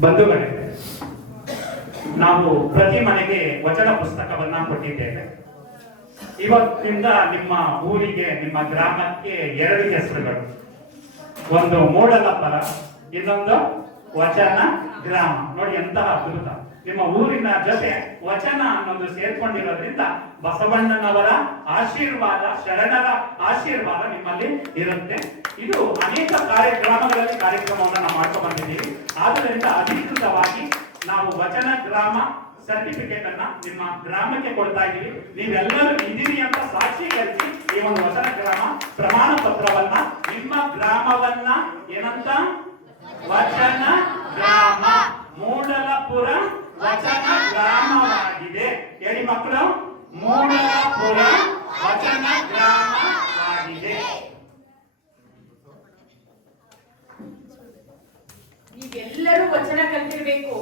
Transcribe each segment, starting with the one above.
ಬಂಧುಗಳೇ, ನಾವು ಪ್ರತಿ ಮನೆಗೆ ವಚನ ಪುಸ್ತಕವನ್ನ ಕೊಟ್ಟಿದ್ದೇವೆ. ಇವತ್ತಿಂದ ನಿಮ್ಮ ಊರಿಗೆ, ನಿಮ್ಮ ಗ್ರಾಮಕ್ಕೆ ಎರಡು ಹೆಸರುಗಳು. ಒಂದು ಮೂಡಲ ಪರ ಇನ್ನೊಂದು ವಚನ ಗ್ರಾಮ. ನೋಡಿ ಎಂತಹ ಅದ್ಭುತ. ನಿಮ್ಮ ಊರಿನ ಜೊತೆ ವಚನ ಅನ್ನೋದು ಸೇರ್ಕೊಂಡಿರೋದ್ರಿಂದ ಬಸವಣ್ಣನವರ ಆಶೀರ್ವಾದ ಶರಣರ ಆಶೀರ್ವಾದ ನಿಮ್ಮಲ್ಲಿ ಇರುತ್ತೆ. ಇದು ಅನೇಕ ಕಾರ್ಯಕ್ರಮಗಳಲ್ಲಿ ಕಾರ್ಯಕ್ರಮವನ್ನು ನಾವು ಮಾಡ್ಕೊಂಡು ಬಂದಿದ್ದೀವಿ. ಆದ್ದರಿಂದ ಅಧಿಕೃತವಾಗಿ ನಾವು ವಚನ ಗ್ರಾಮ ಸರ್ಟಿಫಿಕೇಟ್ ಅನ್ನ ನಿಮ್ಮ ಗ್ರಾಮಕ್ಕೆ ಕೊಡ್ತಾ ಇದ್ದೀವಿ. ನೀವೆಲ್ಲರೂ ಇದ್ದೀರಿ ಅಂತ ಸಾಕ್ಷೀಕರಿಸಿ ಈ ಒಂದು ವಚನ ಗ್ರಾಮ ಪ್ರಮಾಣ ಪತ್ರವನ್ನ ನಿಮ್ಮ ಗ್ರಾಮವನ್ನ ಏನಂತ? ವಚನ ಗ್ರಾಮ. ಮೂಡಲಪುರ ವಚನ ಗ್ರಾಮವಾಗಿದೆ. ಹೇಳಿ ಮಕ್ಕಳು. ಮೂಡಲಪುರ ವಚನ ಗ್ರಾಮವಾಗಿದೆ. ಈಗೆಲ್ಲರೂ ವಚನ ಕಲ್ತಿರ್ಬೇಕು.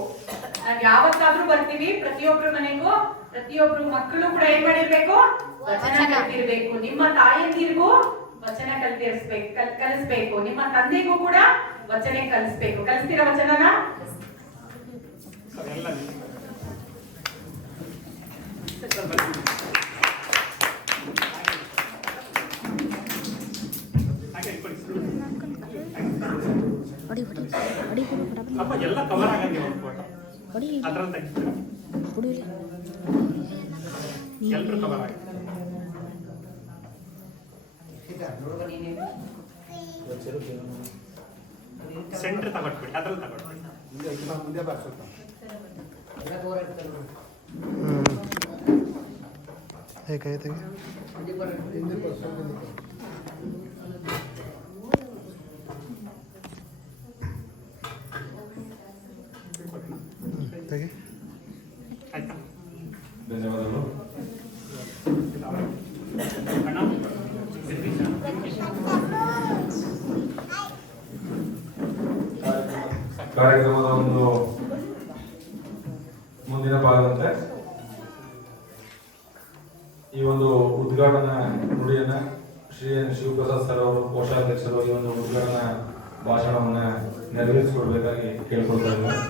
ನಾವ್ ಯಾವತ್ತಾದ್ರೂ ಬರ್ತೀವಿ ಪ್ರತಿಯೊಬ್ರು ಮನೆಗೂ ಪ್ರತಿಯೊಬ್ರು ಮಕ್ಕಳು ಕೂಡ ಏನ್ ಮಾಡಿರ್ಬೇಕು? ವಚನ. ಕಲ್ತಿರ್ಬೇಕು. ನಿಮ್ಮ ತಾಯಂದಿರ್ಗೂ ವಚನ ಕಲ್ತಿರ್ಸ್ಬೇಕು ಕಲ್ ಕಲಿಸ್ಬೇಕು. ನಿಮ್ಮ ತಂದೆಗೂ ಕೂಡ ವಚನೆ ಕಲಿಸ್ಬೇಕು. ಕಲಿಸ್ತೀರಾ ವಚನನ? ಎಲ್ಲ. ಹೊಡಿ ಹೊಡಿ ಹೊಡಿ ಅಪ್ಪ ಎಲ್ಲ ಕವರ್ ಆಗಂಗೆ ಒಂದು ಫೋಟೋ ಹೊಡಿ ಹೊಡಿ ಎಲ್ರು ಕವರ್ ಆಗಿ ಸೆಂಟ್ರ್ ತಗೊಟ್ಬಿಡಿ ಅದ್ರಲ್ಲಿ ತಗೊಟ್ಬಿಡಿ ಮುಂದೆ ಬಾ ಹೇಗಾಯ್ತು ಹಿಂದೆ ಬಾ, ಮುಂದಿನ ಭಾಗದಂತೆ ಈ ಒಂದು ಉದ್ಘಾಟನಾ ನುಡಿಯನ್ನ ಶ್ರೀ ಎನ್ ಶಿವಪ್ರಸಾದ್ ಸರ್ ಅವರು, ಕೋಶಾಧ್ಯಕ್ಷರು ಈ ಒಂದು ಉದ್ಘಾಟನಾ ಭಾಷಣವನ್ನ ನೆರವೇರಿಸಿಕೊಡ್ಬೇಕಾಗಿ ಕೇಳ್ಕೊಳ್ತಾ ಇದ್ದಾರೆ.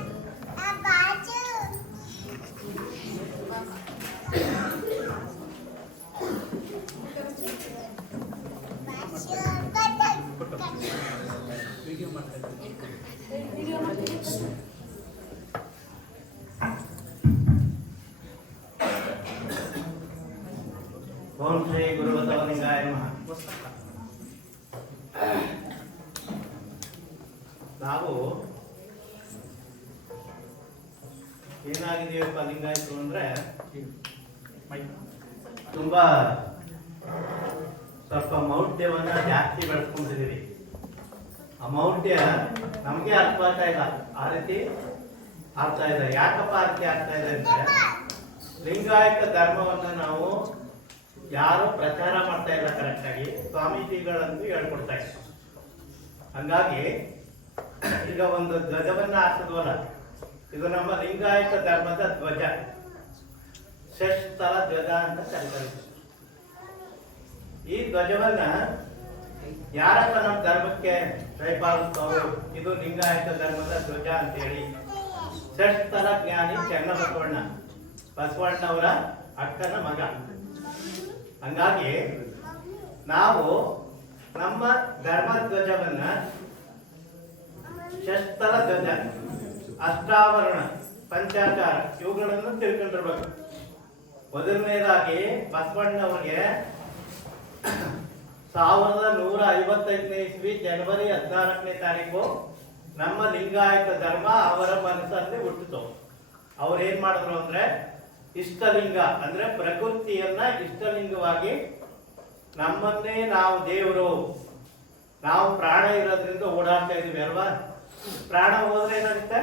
ತುಂಬಾ ಸ್ವಲ್ಪ ಮೌಢ್ಯವನ್ನ ಜಾಸ್ತಿ ಬೆಳೆಸ್ಕೊಂಡಿದೀವಿ. ಆ ಮೌಢ್ಯ ನಮ್ಗೆ ಅರ್ಥ ಆಗ್ತಾ ಇಲ್ಲ. ಆ ರೀತಿ ಆಗ್ತಾ ಇದೆ. ಯಾಕಪ್ಪ ಆ ರೀತಿ ಆಗ್ತಾ ಇದೆ ಅಂದ್ರೆ ಲಿಂಗಾಯತ ಧರ್ಮವನ್ನ ನಾವು ಯಾರು ಪ್ರಚಾರ ಮಾಡ್ತಾ ಇಲ್ಲ ಕರೆಕ್ಟಾಗಿ ಸ್ವಾಮೀಜಿಗಳಂತೂ ಹೇಳ್ಕೊಡ್ತಾ ಇಲ್ಲ. ಹಂಗಾಗಿ ಈಗ ಒಂದು ಧ್ವಜವನ್ನ ಹಾಕಿದ್ವಲ್ಲ ಇದು ನಮ್ಮ ಲಿಂಗಾಯತ ಧರ್ಮದ ಧ್ವಜ. ಷಷ್ಠಲ ಧ್ವಜ ಅಂತ ಕರೀತಾರೆ. ಈ ಧ್ವಜವನ್ನ ಯಾರಪ್ಪ ನಮ್ಮ ಧರ್ಮಕ್ಕೆ ಕೈಪಾಲಿಸ್ತವರು ಇದು ಲಿಂಗಾಯತ ಧರ್ಮದ ಧ್ವಜ ಅಂತ ಹೇಳಿ ಷಷ್ಠಲ ಜ್ಞಾನಿ ಚೆನ್ನಬಸವಣ್ಣ. ಬಸವಣ್ಣವರ ಅಕ್ಕನ ಮಗ. ಹಂಗಾಗಿ ನಾವು ನಮ್ಮ ಧರ್ಮ ಧ್ವಜವನ್ನ ಶಸ್ತ್ರ ಧ್ವಜ ಅಷ್ಟಾವರಣ ಪಂಚಾಚಾರ ಇವುಗಳನ್ನು ತಿಳ್ಕೊಂಡಿರ್ಬೇಕು. ಮೊದಲನೇದಾಗಿ ಬಸವಣ್ಣವರಿಗೆ ಸಾವಿರದ ನೂರ ಐವತ್ತೈದನೇ ಇಸ್ವಿ ಜನವರಿ ಹದಿನಾಲ್ಕನೇ ತಾರೀಕು ನಮ್ಮ ಲಿಂಗಾಯತ ಧರ್ಮ ಅವರ ಮನಸ್ಸಲ್ಲಿ ಹುಟ್ಟಿತು. ಅವ್ರು ಏನ್ ಮಾಡಿದ್ರು ಅಂದ್ರೆ ಇಷ್ಟಲಿಂಗ, ಅಂದ್ರೆ ಪ್ರಕೃತಿಯನ್ನ ಇಷ್ಟಲಿಂಗವಾಗಿ ನಮ್ಮನ್ನೇ ನಾವು ದೇವರು, ನಾವು ಪ್ರಾಣ ಇರೋದ್ರಿಂದ ಓಡಾಡ್ತಾ ಇದೀವಿ ಅಲ್ವಾ? ಪ್ರಾಣ ಹೋದ್ರೆ ಏನಾಗುತ್ತೆ?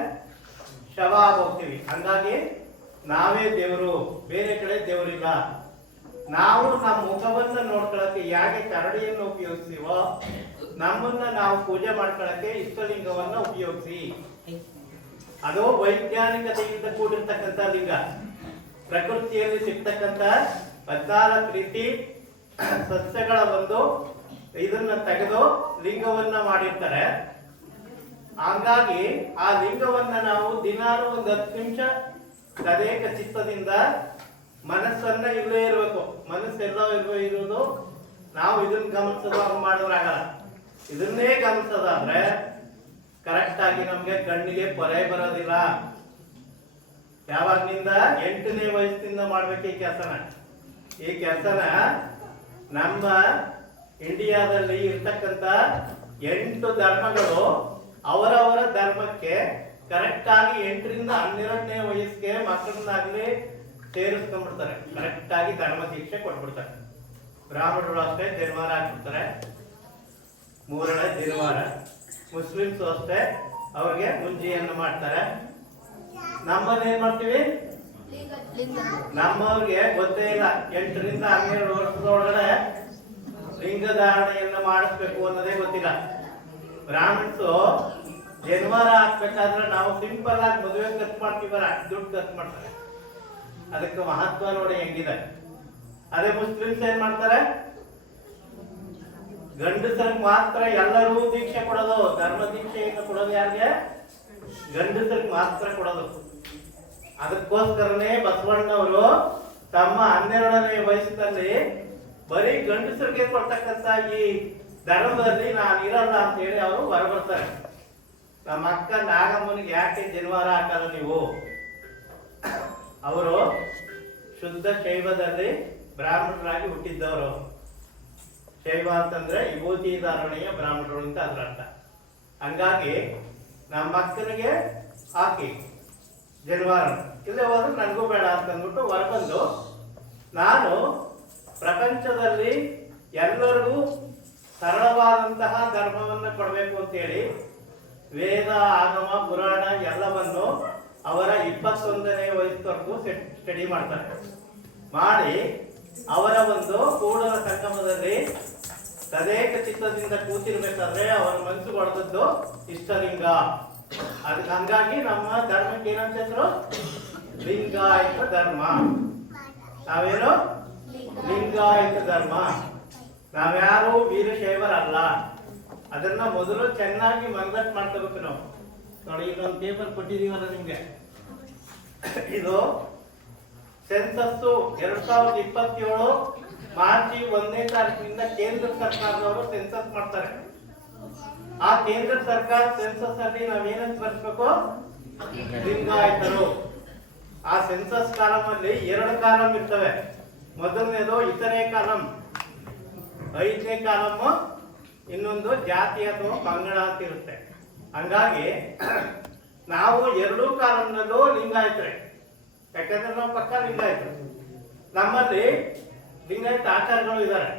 ಶವ ಹೋಗ್ತೀವಿ. ಹಂಗಾಗಿ ನಾವೇ ದೇವರು, ಬೇರೆ ಕಡೆ ದೇವರಿಲ್ಲ. ನಾವು ನಮ್ಮ ಮುಖವನ್ನ ನೋಡ್ಕೊಳಕ್ಕೆ ಯಾಕೆ ಕರಡಿಯನ್ನು ಉಪಯೋಗಿಸ್ತೀವೋ, ನಮ್ಮನ್ನ ನಾವು ಪೂಜೆ ಮಾಡ್ಕೊಳಕ್ಕೆ ಇಷ್ಟಲಿಂಗವನ್ನ ಉಪಯೋಗಿಸಿ. ಅದು ವೈಜ್ಞಾನಿಕತೆಯಿಂದ ಕೂಡಿರ್ತಕ್ಕಂಥ ಲಿಂಗ. ಪ್ರಕೃತಿಯಲ್ಲಿ ಸಿಗ್ತಕ್ಕಂತ ಹದಿನಾಲ್ಕು ರೀತಿ ಸಸ್ಯಗಳ ಒಂದು ಇದನ್ನ ತೆಗೆದು ಲಿಂಗವನ್ನ ಮಾಡಿರ್ತಾರೆ. ಹಂಗಾಗಿ ಆ ಲಿಂಗವನ್ನ ನಾವು ದಿನಾಲು ಒಂದು ಹತ್ತು ನಿಮಿಷ ತದೇಕ ಚಿತ್ತದಿಂದ ಮನಸ್ಸನ್ನ ಇಲ್ಲೇ ಇರಬೇಕು. ಮನಸ್ಸೆಲ್ಲೋ ಇರುವ ಇರೋದು ನಾವು ಇದನ್ನ ಗಮನಿಸೋದಾಗ ಮಾಡಿದ್ರಾಗಲ್ಲ ಇದನ್ನೇ ಗಮನಿಸೋದಾದ್ರೆ ಕರೆಕ್ಟ್ ಆಗಿ ನಮ್ಗೆ ಕಣ್ಣಿಗೆ ಪೊರೆ ಬರೋದಿಲ್ಲ. ಯಾವಾಗಿನಿಂದ ಎಂಟನೇ ವಯಸ್ಸಿನಿಂದ ಮಾಡ್ಬೇಕು ಈ ಕೆಲಸನ? ಈ ಕೆಲಸನ ನಮ್ಮ ಇಂಡಿಯಾದಲ್ಲಿ ಇರ್ತಕ್ಕಂತ ಎಂಟು ಧರ್ಮಗಳು ಅವರವರ ಧರ್ಮಕ್ಕೆ ಕರೆಕ್ಟ್ ಆಗಿ ಎಂಟರಿಂದ ಹನ್ನೆರಡನೇ ವಯಸ್ಸಿಗೆ ಮಕ್ಕಳನ್ನಾಗಲೇ ಸೇರಿಸ್ಕೊಂಡ್ಬಿಡ್ತಾರೆ. ಕರೆಕ್ಟ್ ಆಗಿ ಧರ್ಮ ಶಿಕ್ಷೆ ಕೊಟ್ಬಿಡ್ತಾರೆ. ಬ್ರಾಹ್ಮಣರು ಅಷ್ಟೇ ತಿರುವಾರ ಹಾಕ್ಬಿಡ್ತಾರೆ. ಮೂರನೇ ತಿರುವಾರ ಮುಸ್ಲಿಮ್ಸ್ ಅಷ್ಟೇ ಅವ್ರಿಗೆ ಮುಂಜಿಯನ್ನು ಮಾಡ್ತಾರೆ. ನಮ್ಮಲ್ಲಿ ಏನ್ ಮಾಡ್ತೀವಿ? ನಮ್ಮವ್ರಿಗೆ ಗೊತ್ತೇ ಇಲ್ಲ. ಎಂಟರಿಂದ ಹನ್ನೆರಡು ವರ್ಷದ ಒಳಗಡೆ ಲಿಂಗ ಧಾರಣೆಯನ್ನ ಮಾಡಿಸ್ಬೇಕು ಅನ್ನೋದೇ ಗೊತ್ತಿಲ್ಲ. ಬ್ರಾಹ್ಮಣ್ಸು ಜನ್ವಾರ ಹಾಕ್ಬೇಕಾದ್ರೆ ನಾವು ಸಿಂಪಲ್ ಆಗಿ ಮದುವೆ ಖರ್ಚು ಮಾಡ್ತೀವಲ್ಲ ದುಡ್ಡು ಖರ್ಚು ಮಾಡ್ತಾರೆ. ಅದಕ್ಕೆ ಮಹತ್ವ ನೋಡಿ ಹೆಂಗಿದೆ. ಅದೇ ಮುಸ್ಲಿಮ್ಸ್ ಏನ್ ಮಾಡ್ತಾರೆ? ಗಂಡಸರಿಗೆ ಮಾತ್ರ ಎಲ್ಲರೂ ದೀಕ್ಷೆ ಕೊಡೋದು, ಧರ್ಮ ದೀಕ್ಷೆಯನ್ನು ಕೊಡೋದು ಯಾರಿಗೆ? ಗಂಡಸರಿಗೆ ಮಾತ್ರ ಕೊಡೋದು. ಅದಕ್ಕೋಸ್ಕರನೇ ಬಸವಣ್ಣವರು ತಮ್ಮ ಹನ್ನೆರಡನೇ ವಯಸ್ಸಿನಲ್ಲಿ ಬರೀ ಗಂಡಸರಿಗೆ ಕೊಡ್ತಕ್ಕಂತ ಈ ಧರ್ಮದಲ್ಲಿ ನಾನು ಇರಲ್ಲ ಅಂತ ಹೇಳಿ ಅವರು ಹೊರಬರ್ತಾರೆ. ನಮ್ಮ ಅಕ್ಕ ನಾಗಮ್ಮನಿಗೆ ಯಾಕೆ ಜನಿವಾರ ಹಾಕಲ್ಲ ನೀವು? ಅವರು ಶುದ್ಧ ಶೈವದಲ್ಲಿ ಬ್ರಾಹ್ಮಣರಾಗಿ ಹುಟ್ಟಿದ್ದವರು. ಶೈವ ಅಂತಂದ್ರೆ ವಿಭೂತಿ ಧಾರಣೆಯ ಬ್ರಾಹ್ಮಣರು ಅಂತ ಅದರ ಅರ್ಥ. ಹಂಗಾಗಿ ನಮ್ಮ ಅಕ್ಕನಿಗೆ ಹಾಕಿ ಜನಿವಾರ. ಇಲ್ಲೇ ಹೋದ್ರೆ ನನಗೂ ಬೇಡ ಅಂತ ಅಂದ್ಬಿಟ್ಟು ಹೊರಬಂದು ನಾನು ಪ್ರಪಂಚದಲ್ಲಿ ಎಲ್ಲರಿಗೂ ಸರಳವಾದಂತಹ ಧರ್ಮವನ್ನು ಕೊಡಬೇಕು ಅಂತೇಳಿ ವೇದ, ಆಗಮ, ಪುರಾಣ ಎಲ್ಲವನ್ನು ಅವರ ಇಪ್ಪತ್ತೊಂದನೇ ವಯಸ್ಸವರೆಗೂ ಸ್ಟಡಿ ಮಾಡ್ತಾರೆ. ಮಾಡಿ ಅವರ ಒಂದು ಕೂಡಲ ಸಂಗಮದಲ್ಲಿ ತದೇಕ ಚಿತ್ತದಿಂದ ಕೂತಿರ್ಬೇಕಾದ್ರೆ ಅವರ ಮನಸ್ಸು ಹೊಡೆದದ್ದು ಇಷ್ಟಲಿಂಗ. ಅದಕ್ಕೆ ಹಂಗಾಗಿ ನಮ್ಮ ಧರ್ಮಕ್ಕೆ ಏನಂತ ಹೆಸರು? ಲಿಂಗಾಯತ ಧರ್ಮ. ನಾವೇನು? ಲಿಂಗಾಯತ ಧರ್ಮ. ನಾವ್ಯಾರು ವೀರಶೈವರಲ್ಲ. ಅದನ್ನ ಮೊದಲು ಚೆನ್ನಾಗಿ ಮನದಟ್ಟು ಮಾಡ್ಕೋಬೇಕು ನಾವು. ನೋಡಿ ಒಂದು ಪೇಪರ್ ಕೊಟ್ಟಿದೀವಲ್ಲ ನಿಮ್ಗೆ. ಇದು ಸೆನ್ಸಸ್ ಎರಡ್ ಸಾವಿರದ ಇಪ್ಪತ್ತೇಳು ಮಾರ್ಚ್ ಒಂದನೇ ತಾರೀಕಿನಿಂದ ಕೇಂದ್ರ ಸರ್ಕಾರದವರು ಸೆನ್ಸಸ್ ಮಾಡ್ತಾರೆ. ಆ ಕೇಂದ್ರ ಸರ್ಕಾರ ಸೆನ್ಸಸ್ ಅಲ್ಲಿ ನಾವೇನಂತ ಬರ್ಸ್ಬೇಕು? ಲಿಂಗಾಯತರು. ಆ ಸೆನ್ಸಸ್ ಕಾಲಮ್ ಅಲ್ಲಿ ಎರಡು ಕಾಲಮ್ ಇರ್ತವೆ. ಮೊದಲನೇದು ಇತರೆ ಕಾಲಂ ಐದನೇ ಕಾಲಮ್ ಇನ್ನೊಂದು ಜಾತಿ ಅಥವಾ ಪಂಗಡ ಅಂತ ಇರುತ್ತೆ. ಹಂಗಾಗಿ ನಾವು ಎರಡೂ ಕಾಲದಲ್ಲೂ ಲಿಂಗಾಯತ್ರೆ. ಯಾಕಂದ್ರೆ ನಾವು ಪಕ್ಕ ಲಿಂಗಾಯತರು. ನಮ್ಮಲ್ಲಿ ಲಿಂಗಾಯತ ಆಚಾರಗಳು ಇದ್ದಾರೆ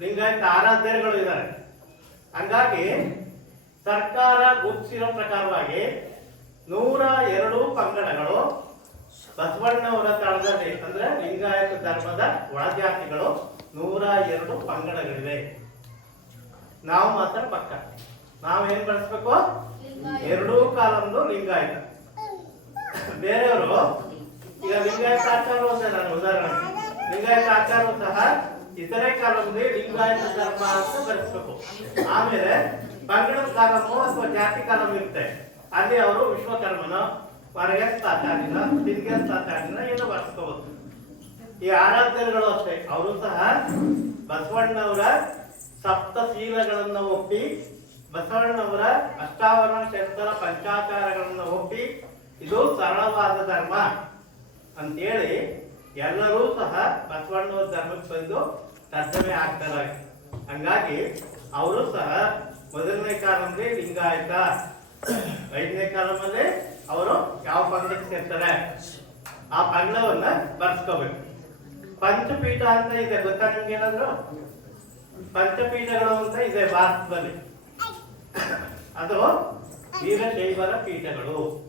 ಲಿಂಗಾಯತ ಆರಾಧ್ಯರುಗಳು ಇದ್ದಾರೆ ಹಂಗಾಗಿ ಸರ್ಕಾರ ಗುರುತಿಸಿರೋ ಪ್ರಕಾರವಾಗಿ ನೂರ ಎರಡು ಪಂಗಡಗಳು ಬಸವಣ್ಣವರ ತಳದಲ್ಲಿ ಅಂದ್ರೆ ಲಿಂಗಾಯತ ಧರ್ಮದ ಒಳಜಾತಿಗಳು ನೂರ ಎರಡು ಪಂಗಡಗಳಿವೆ. ನಾವು ಮಾತ್ರ ಪಕ್ಕ. ನಾವೇನ್ ಬಳಸ್ಬೇಕು? ಎರಡೂ ಕಾಲಮ್ದು ಲಿಂಗಾಯತ. ಬೇರೆಯವರು ಈಗ ಲಿಂಗಾಯತ ಆಚಾರ ಒಂದೇ ನಾನು ಉದಾಹರಣೆ. ಲಿಂಗಾಯತ ಆಚಾರ ಸಹ ಇತರೆ ಕಾಲದಲ್ಲಿ ಲಿಂಗಾಯತ ಧರ್ಮ ಅಂತ ಬರೆಸ್ಬೇಕು. ಆಮೇಲೆ ಪಂಗಡದ ಕಾಲಮು ಅಥವಾ ಜಾತಿ ಕಾಲಮ್ ಇರುತ್ತೆ. ಅಲ್ಲಿ ಅವರು ವಿಶ್ವಕರ್ಮನ ಮರಗಸ್ತಾಚಾರ್ಯನ ಸಿದ್ಗಸ್ತಾಚಾರ್ಯನ ಏನು ಬಳಸ್ಕೋಬಹುದು ಈ ಆರಾಧ್ಯರುಗಳು ಅಷ್ಟೇ. ಅವರು ಸಹ ಬಸವಣ್ಣವರ ಸಪ್ತಶೀಲಗಳನ್ನ ಒಪ್ಪಿ ಬಸವಣ್ಣವರ ಅಷ್ಟಾವರಣ ಕ್ಷೇತ್ರ ಪಂಚಾಚಾರಗಳನ್ನು ಒಪ್ಪಿ, ಇದು ಸರಳವಾದ ಧರ್ಮ ಅಂತೇಳಿ ಎಲ್ಲರೂ ಸಹ ಬಸವಣ್ಣನವರ ಧರ್ಮಕ್ಕೆ ಬಂದು ತರ್ಜಮೆ ಆಗ್ತಾರೆ. ಹಂಗಾಗಿ ಅವರು ಸಹ ಮೊದಲನೇ ಕಾಲದಲ್ಲಿ ಲಿಂಗಾಯತ, ಐದನೇ ಕಾಲಮಲ್ಲಿ ಅವರು ಯಾವ ಪಂಗಡಕ್ಕೆ ಸೇರ್ತಾರೆ? ಆ ಪಂಗಡವನ್ನ ಬರ್ಸ್ಕೋಬೇಕು. ಪಂಚಪೀಠ ಅಂತ ಇದೆ, ಗೊತ್ತಾ ನಿಮ್ಗೆ ಏನಾದ್ರು ಪಂಚಪೀಠಗಳು ಅಂತ ಇದೆ ಭಾರತದಲ್ಲಿ ಅದು ವೀರಶೈವರ ಪೀಠಗಳು.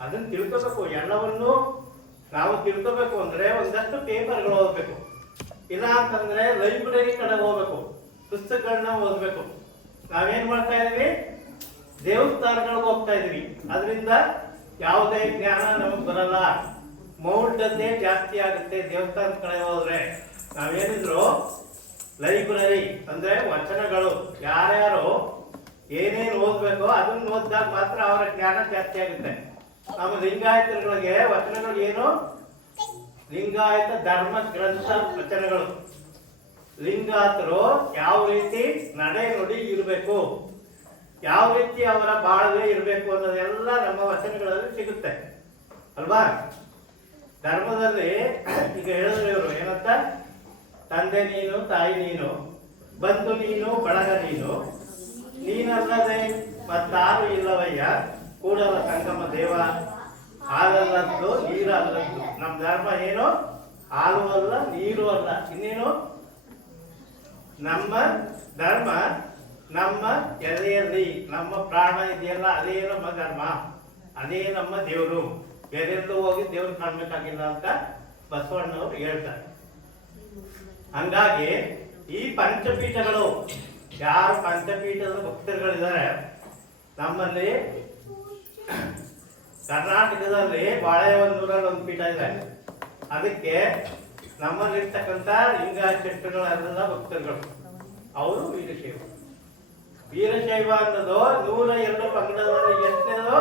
ಅದನ್ನ ತಿಳ್ಕೋಬೇಕು. ಎಲ್ಲವನ್ನು ನಾವು ತಿಳ್ಕೋಬೇಕು ಅಂದ್ರೆ ಒಂದಷ್ಟು ಪೇಪರ್ಗಳು ಓದಬೇಕು. ಇಲ್ಲ ಅಂತಂದ್ರೆ ಲೈಬ್ರರಿ ಕಡೆ ಹೋಗ್ಬೇಕು ಪುಸ್ತಕಗಳನ್ನ ಓದಬೇಕು. ನಾವೇನ್ ಮಾಡ್ತಾ ಇದೀವಿ? ದೇವಸ್ಥಾನಗಳಿಗೆ ಹೋಗ್ತಾ ಇದೀವಿ. ಅದರಿಂದ ಯಾವುದೇ ಜ್ಞಾನ ನಮಗೆ ಬರಲ್ಲ. ಮೌಢ್ಯತೆ ಜಾಸ್ತಿ ಆಗುತ್ತೆ ದೇವಸ್ಥಾನದ ಕಡೆ ಹೋದ್ರೆ. ನಾವೇನಿದ್ರು ಲೈಬ್ರರಿ ಅಂದ್ರೆ ವಚನಗಳು. ಯಾರ್ಯಾರು ಏನೇನು ಓದ್ಬೇಕೋ ಅದನ್ನ ಓದಿದಾಗ ಮಾತ್ರ ಅವರ ಜ್ಞಾನ ಜಾಸ್ತಿ ಆಗುತ್ತೆ. ನಮ್ಮ ಲಿಂಗಾಯತಗಳಿಗೆ ವಚನಗಳು ಏನು? ಲಿಂಗಾಯತ ಧರ್ಮ ಗ್ರಂಥ ವಚನಗಳು. ಲಿಂಗಾಯತರು ಯಾವ ರೀತಿ ನಡೆ ನುಡಿ ಇರಬೇಕು, ಯಾವ ರೀತಿ ಅವರ ಬಾಳ್ವೆ ಇರಬೇಕು ಅನ್ನೋದೆಲ್ಲ ನಮ್ಮ ವಚನಗಳಲ್ಲಿ ಸಿಗುತ್ತೆ. ಅಲ್ವಾ? ಧರ್ಮದಲ್ಲಿ, ಈಗ ಹೇಳಿದ್ರೆ ಇವರು ಏನಂತ? ತಂದೆ ನೀನು, ತಾಯಿ ನೀನು ಬಂತು ನೀನು, ಬಳಗ ನೀನು, ನೀನಲ್ಲದೆ ಮತ್ತಾರು ಇಲ್ಲವಯ್ಯ, ಕೂಡಲ ಸಂಗಮ ದೇವ, ಹಾಲಲ್ಲದ್ದು ನೀರಲ್ಲದ್ದು. ನಮ್ಮ ಧರ್ಮ ಏನು? ಹಾಲು ಅಲ್ಲ, ನೀರು ಅಲ್ಲ. ಇನ್ನೇನು? ನಮ್ಮ ಧರ್ಮ ನಮ್ಮ ಎಲೆಯಲ್ಲಿ ನಮ್ಮ ಪ್ರಾಣ ಇದೆಯಲ್ಲ, ಅದೇ ನಮ್ಮ ಧರ್ಮ. ಅದೇ ನಮ್ಮ ದೇವರು. ಬೇರೆಲ್ಲೂ ಹೋಗಿ ದೇವ್ರು ಕಾಣಬೇಕಾಗಿಲ್ಲ ಅಂತ ಬಸವಣ್ಣವರು ಹೇಳ್ತಾರೆ. ಹಂಗಾಗಿ ಈ ಪಂಚಪೀಠಗಳು ಯಾರು ಪಂಚಪೀಠದ ಭಕ್ತರುಗಳಿದ್ದಾರೆ, ನಮ್ಮಲ್ಲಿ ಕರ್ನಾಟಕದಲ್ಲಿ ಬಾಳೆಹೊನ್ನೂರಲ್ಲಿ ಒಂದು ಪೀಠ ಇದೆ. ಅದಕ್ಕೆ ನಮ್ಮಲ್ಲಿರ್ತಕ್ಕಂಥ ಲಿಂಗ ಶೆಟ್ಟರುಗಳೆಲ್ಲ ಭಕ್ತರುಗಳು. ಅವರು ವೀರಶೈವ. ವೀರಶೈವ ಅನ್ನೋದು ನೂರ ಎರಡು ಪಂಗಡದಲ್ಲಿ ಎಷ್ಟನೇದು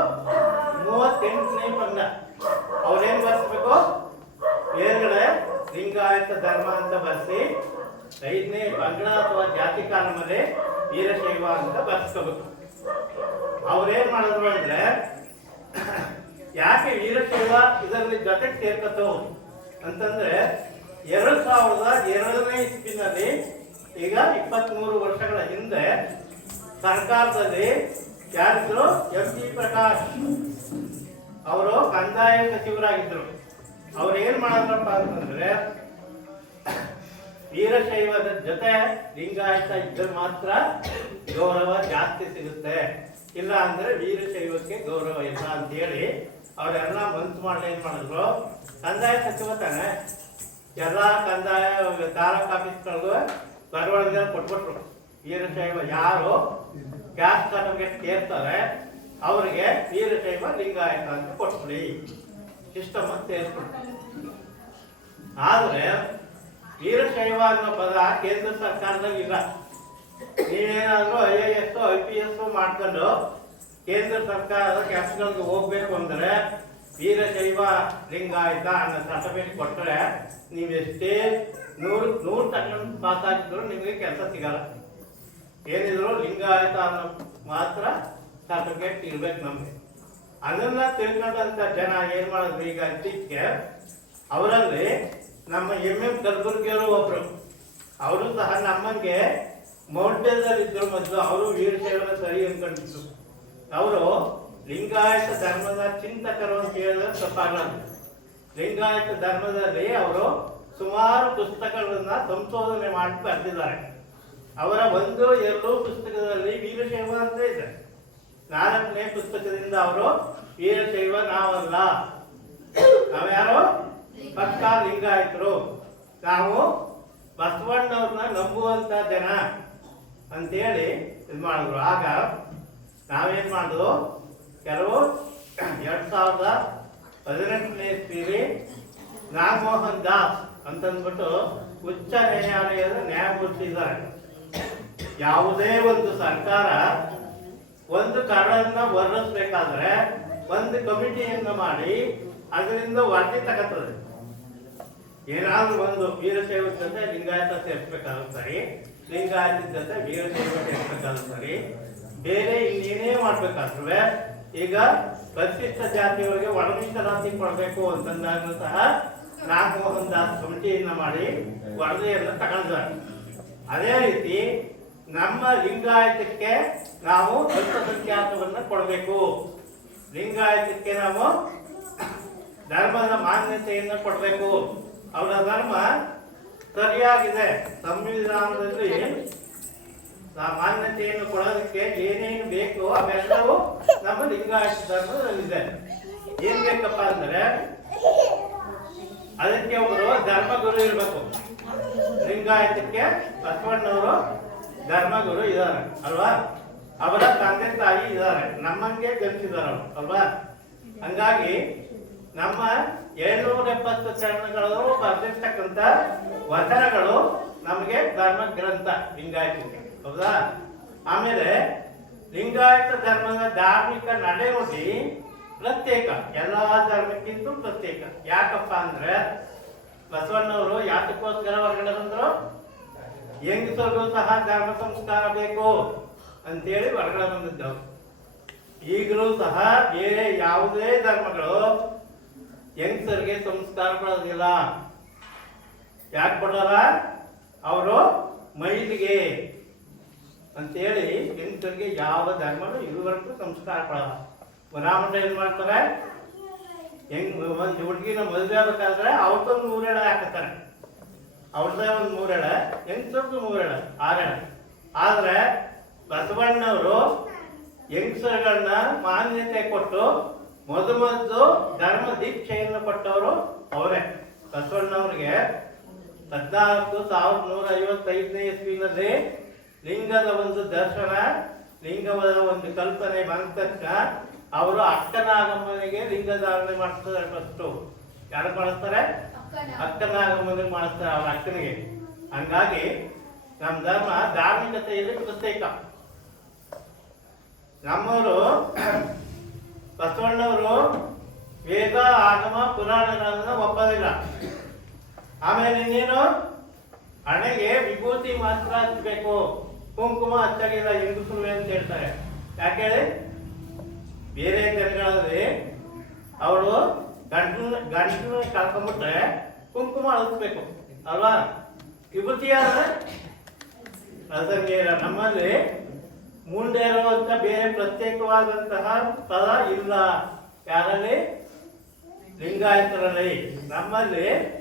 ಮೂವತ್ತೆಂಟನೇ ಪಂಗಡ ಅವ್ರೇನ್ ಬರ್ಸ್ಬೇಕು? ಧರ್ಮ ಅಂತ ಬರ್ಸಿ, ಐದನೇ ಪಂಗಡ ಅಥವಾ ಜಾತಿ ಕಾರಣದಲ್ಲಿ ವೀರಶೈವ ಅಂತ ಬರ್ಸ್ಕೋಬೇಕು. ಅವ್ರೇನ್ ಮಾಡಿದ್ರು ಅಂದ್ರೆ, ಯಾಕೆ ವೀರಶೈವ ಇದರಲ್ಲಿ ಜೊತೆಗೆ ಸೇರ್ಕತ್ತು ಅಂತಂದ್ರೆ, ಎರಡ್ ಸಾವಿರದ ಎರಡನೇ ಇಸ್ವಿನಲ್ಲಿ ಈಗ ಇಪ್ಪತ್ಮೂರು ವರ್ಷಗಳ ಹಿಂದೆ ಸರ್ಕಾರದಲ್ಲಿ ಯಾರಿದ್ರು ಎಂ ಜಿ ಪ್ರಕಾಶ್ ಅವರು ಕಂದಾಯ ಸಚಿವರಾಗಿದ್ರು ಅವ್ರು ಏನ್ ಮಾಡಿದ್ರಪ್ಪ ಅಂತಂದ್ರೆ ವೀರಶೈವದ ಜೊತೆ ಲಿಂಗಾಯತ ಇದ್ದರೆ ಮಾತ್ರ ಗೌರವ ಜಾಸ್ತಿ ಸಿಗುತ್ತೆ. ಇಲ್ಲ ಅಂದ್ರೆ ವೀರಶೈವಕ್ಕೆ ಗೌರವ ಇಲ್ಲ ಅಂತ ಹೇಳಿ ಅವರೆಲ್ಲ ಬಂತ್ ಮಾಡಿ ಏನ್ ಮಾಡಿದ್ರು? ಕಂದಾಯ ಸಚಿವ ತಾನೆ. ಎಲ್ಲ ಕಂದಾಯ ತಾಲೂಕ್ ಆಫೀಸ್ಗಳಿಗೂ ಬರವಣಿಗೆ ಕೊಟ್ಬಿಟ್ರು. ವೀರಶೈವ ಯಾರು? ಕ್ಯಾಸ್ಟ್ ಸರ್ಟಿಫಿಕೇಟ್ ಸೇರ್ತಾರೆ. ಅವರಿಗೆ ವೀರಶೈವ ಲಿಂಗಾಯತ ಅಂತ ಕೊಟ್ಬಿಡಿ. ಸಿಸ್ಟಮ್ ಅಂತ ಸೇರಿಸ್ಬಿಟ್ರು ಆದ್ರೆ ವೀರಶೈವ ಅನ್ನೋ ಪದ ಕೇಂದ್ರ ಸರ್ಕಾರದಾಗ ಇಲ್ಲ. ನೀನೇನಾದ್ರೂ I A S I P S ಮಾಡ್ಕೊಂಡು ಕೇಂದ್ರ ಸರ್ಕಾರದ ಕೆಲಸಗಳಿಗೆ ಹೋಗ್ಬೇಕು ಅಂದ್ರೆ ವೀರಶೈವ ಲಿಂಗಾಯತ ಅನ್ನೋ ಸರ್ಟಿಫಿಕೇಟ್ ಕೊಟ್ಟರೆ ನೀವು ಎಷ್ಟೇ ನೂರು ನೂರು ಪಾಸ್ ಆಗಿದ್ರು ನಿಮಗೆ ಕೆಲಸ ಸಿಗಲ್ಲ. ಏನಿದ್ರು ಲಿಂಗಾಯತ ಅನ್ನೋ ಮಾತ್ರ ಸರ್ಟಿಫಿಕೇಟ್ ಇರ್ಬೇಕು ನಮಗೆ. ಅದನ್ನ ತಿಳ್ಕೊಂಡಂತ ಜನ ಏನ್ ಮಾಡಿದ್ರು ಈಗ ಇತ್ತೀಚೆಗೆ ಅವರಲ್ಲಿ ನಮ್ಮ ಎಂ ಎಂ ಕಲಬುರ್ಗಿಯವರು ಒಬ್ರು. ಅವರು ಸಹ ನಮ್ಮಂಗೆ ಮೌಂಟೇನಲ್ಲಿ ಇದ್ರು ಮೊದಲು ಅವರು ವೀರಶೈವ ಸರಿ ಅನ್ಕೊಂಡಿದ್ರು. ಅವರು ಲಿಂಗಾಯತ ಧರ್ಮದ ಚಿಂತಕರು ಅಂತ ಹೇಳಿದ್ರೆ ತಪ್ಪಾಗಲ್ಲ ಲಿಂಗಾಯತ ಧರ್ಮದಲ್ಲಿ ಅವರು ಸುಮಾರು ಪುಸ್ತಕಗಳನ್ನ ಸಂಶೋಧನೆ ಮಾಡಿ ಬರೆದಿದ್ದಾರೆ. ಅವರ ಒಂದು, ಎರಡು ಪುಸ್ತಕದಲ್ಲಿ ವೀರಶೈವ ಅಂತ ಇದೆ. ನಾಲ್ಕನೇ ಪುಸ್ತಕದಿಂದ ಅವರು ವೀರಶೈವ ನಾವಲ್ಲ. ನಾವ್ಯಾರು? ಪಕ್ಕ ಲಿಂಗಾಯತರು ನಾವು ಬಸವಣ್ಣವ್ರನ್ನ ನಂಬುವಂತ ಜನ ಅಂತೇಳಿ ಇದು ಮಾಡಿದ್ರು. ಆಗ ನಾವೇನ್ ಮಾಡಿದ್ರು ಕೆಲವು ಎರಡ್ ಸಾವಿರದ ಹದಿನೆಂಟನೇ ಇಸ್ವಿಲಿ ನಾಗಮೋಹನ್ ದಾಸ್ ಅಂತಂದ್ಬಿಟ್ಟು ಉಚ್ಚ ನ್ಯಾಯಾಲಯದ ನ್ಯಾಯಮೂರ್ತಿ ಇದ್ದಾರೆ. ಯಾವುದೇ ಒಂದು ಸರ್ಕಾರ ಒಂದು ಕರಡನ್ನ ವರ್ಣಿಸ್ಬೇಕಾದ್ರೆ ಒಂದು ಕಮಿಟಿಯನ್ನ ಮಾಡಿ ಅದರಿಂದ ವರದಿ ತಗತ್ತದೆ ಏನಾದ್ರೂ ಒಂದು ವೀರಶೈವ ಜೊತೆ ಲಿಂಗಾಯತ ಸೇರ್ಸ್ಬೇಕಾದ್ರೂ ಸರಿ, ಲಿಂಗಾಯತ ಜೊತೆ ವೀರಶೈವ ಸರಿ, ಬೇರೆ ಇನ್ನೇನೇ ಮಾಡ್ಬೇಕಾದ್ರೂ ಈಗ ಪರಿಶಿಷ್ಟ ಜಾತಿಯವರಿಗೆ ಒಳಮೀಸಲಾತಿ ಕೊಡಬೇಕು ಅಂತಂದಾಗಲೂ ಸಹ ನಾಗಮೋಹನ್ ದಾಸ್ ಕಮಿಟಿಯನ್ನ ಮಾಡಿ ವರದಿಯನ್ನು ತಗೊಂಡಿದ್ದಾರೆ ಅದೇ ರೀತಿ ನಮ್ಮ ಲಿಂಗಾಯತಕ್ಕೆ ನಾವು ಅಲ್ಪಸಂಖ್ಯಾತವನ್ನ ಕೊಡಬೇಕು. ಲಿಂಗಾಯತಕ್ಕೆ ನಾವು ಧರ್ಮದ ಮಾನ್ಯತೆಯನ್ನು ಕೊಡಬೇಕು. ಅವರ ಧರ್ಮ ಸರಿಯಾಗಿದೆ. ಸಂವಿಧಾನದಲ್ಲಿ ಮಾನ್ಯತೆಯನ್ನು ಕೊಡೋದಕ್ಕೆ ಏನೇನು ಬೇಕೋ ಅವೆಲ್ಲವೂ ನಮ್ಮ ಲಿಂಗಾಯತ ಧರ್ಮದಲ್ಲಿದೆ. ಏನ್ ಬೇಕಪ್ಪ ಅಂದ್ರೆ, ಅದಕ್ಕೆ ಅವರು ಧರ್ಮಗುರು ಇರಬೇಕು. ಲಿಂಗಾಯತಕ್ಕೆ ಬಸವಣ್ಣವರು ಧರ್ಮಗುರು ಇದ್ದಾರೆ, ಅಲ್ವಾ? ಅವರ ತಂದೆ ತಾಯಿ ಇದ್ದಾರೆ. ನಮ್ಮಂಗೆ ಜನಿಸಿದಾರ ಅಲ್ವಾ? ಹಂಗಾಗಿ ನಮ್ಮ ಏಳ್ನೂರ ಎಪ್ಪತ್ತು ಚರಣಗಳು ಬರೆದಿರ್ತಕ್ಕಂಥ ವಚನಗಳು ನಮಗೆ ಧರ್ಮ ಗ್ರಂಥ, ಲಿಂಗಾಯತ ಹೌದಾ? ಆಮೇಲೆ ಲಿಂಗಾಯತ ಧರ್ಮದ ಧಾರ್ಮಿಕ ನಡೆನುಡಿ ಪ್ರತ್ಯೇಕ, ಎಲ್ಲಾ ಧರ್ಮಕ್ಕಿಂತ ಪ್ರತ್ಯೇಕ. ಯಾಕಪ್ಪ ಅಂದ್ರೆ ಬಸವಣ್ಣವರು ಯಾತಕ್ಕೋಸ್ಕರ ಹೊರಗಡೆ ಬಂದ್ರು? ಹೆಂಗಸರಿಗೂ ಸಹ ಧರ್ಮ ಸಂಸ್ಕಾರ ಬೇಕು ಅಂತೇಳಿ ಹೊರಗಡೆ ಬಂದಿದ್ದವು ಈಗಲೂ ಸಹ ಬೇರೆ ಯಾವುದೇ ಧರ್ಮಗಳು ಹೆಂಗಸರಿಗೆ ಸಂಸ್ಕಾರ ಕೊಡೋದಿಲ್ಲ? ಯಾಕೆ ಕೊಡಲ್ಲ ಅವರು ಮೈಲಿಗೆ. ಅಂತೇಳಿ ಹೆಂಗಸರಿಗೆ ಯಾವ ಧರ್ಮನೂ ಇದುವರೆಗೂ ಸಂಸ್ಕಾರ ಕೊಡಲ್ಲ. ಬ್ರಾಹ್ಮಣ ಏನು ಮಾಡ್ತಾರೆ? ಹೆಂಗ್ ಒಂದು ಹುಡುಗಿನ ಮದುವೆ ಆಗ್ಬೇಕಾದ್ರೆ ಅವ್ರದ್ದೊಂದು ಮೂರೆಳೆ ಹಾಕತ್ತಾರೆ. ಅವ್ರದ್ದೇ ಒಂದು ಮೂರೆಳೆ, ಹೆಂಗಸರ್ದು ಮೂರೆಳೆ, ಆರೆಳೆ. ಆದ್ರೆ ಬಸವಣ್ಣವರು ಹೆಂಗಸರುಗಳನ್ನ ಮಾನ್ಯತೆ ಕೊಟ್ಟು ಮೊದ ಮೊದಲು ಧರ್ಮ ದೀಕ್ಷೆಯನ್ನು ಕೊಟ್ಟವರು ಅವರೇ. ಬಸವಣ್ಣವ್ರಿಗೆ ಹದಿನಾಲ್ಕು ಸಾವಿರದ ನೂರ ಐವತ್ತೈದನೇ ಇಸ್ವಿನಲ್ಲಿ ಲಿಂಗದ ಒಂದು ದರ್ಶನ ಲಿಂಗದ ಒಂದು ಕಲ್ಪನೆ ಬಂದ ತಕ್ಷಣ ಅವರು ಅಕ್ಕನಾಗಮ್ಮನಿಗೆ ಲಿಂಗಧಾರಣೆ ಮಾಡಿಸ್ತಾರೆ ಫಸ್ಟು ಯಾರು ಮಾಡಿಸ್ತಾರೆ? ಅಕ್ಕನಾಗಮ್ಮನಿಗೆ ಮಾಡಿಸ್ತಾರೆ ಅವರ ಅಕ್ಕನಿಗೆ. ಹಂಗಾಗಿ ನಮ್ಮ ಧರ್ಮ ಧಾರ್ಮಿಕತೆಯಲ್ಲಿ ಪ್ರತ್ಯೇಕ ನಮ್ಮವರು ಬಸವಣ್ಣವರು ವೇದ, ಆಗಮ ಪುರಾಣಗಳನ್ನು ಒಪ್ಪೋದಿಲ್ಲ. ಆಮೇಲೆ ನೀನು ಹಣೆಗೆ ವಿಭೂತಿ ಮಾತ್ರ ಹಚ್ಚಬೇಕು. ಕುಂಕುಮ ಹಚ್ಚಾಗಿಲ್ಲ ಹೆಂಗಸರು ಅಂತ ಹೇಳ್ತಾರೆ. ಯಾಕೆ ಹೇಳಿ? ಬೇರೆ ಜನಗಳಲ್ಲಿ ಅವಳು ಗಂಟು ಗಂಟು ಕರ್ಕೊಂಡ್ಬಿಟ್ರೆ ಕುಂಕುಮ ಅಳಿಸ್ಬೇಕು ಅಲ್ವಾ? ವಿಭೂತಿ ಆದ್ರೆ ನಮ್ಮಲ್ಲಿ ಮುಂಡೇರು ಇರುವಂತ ಬೇರೆ ಪ್ರತ್ಯೇಕವಾದಂತಹ ಪದ ಇಲ್ಲ. ಯಾರಲ್ಲಿ? ಲಿಂಗಾಯತರಲ್ಲಿ. ನಮ್ಮಲ್ಲಿ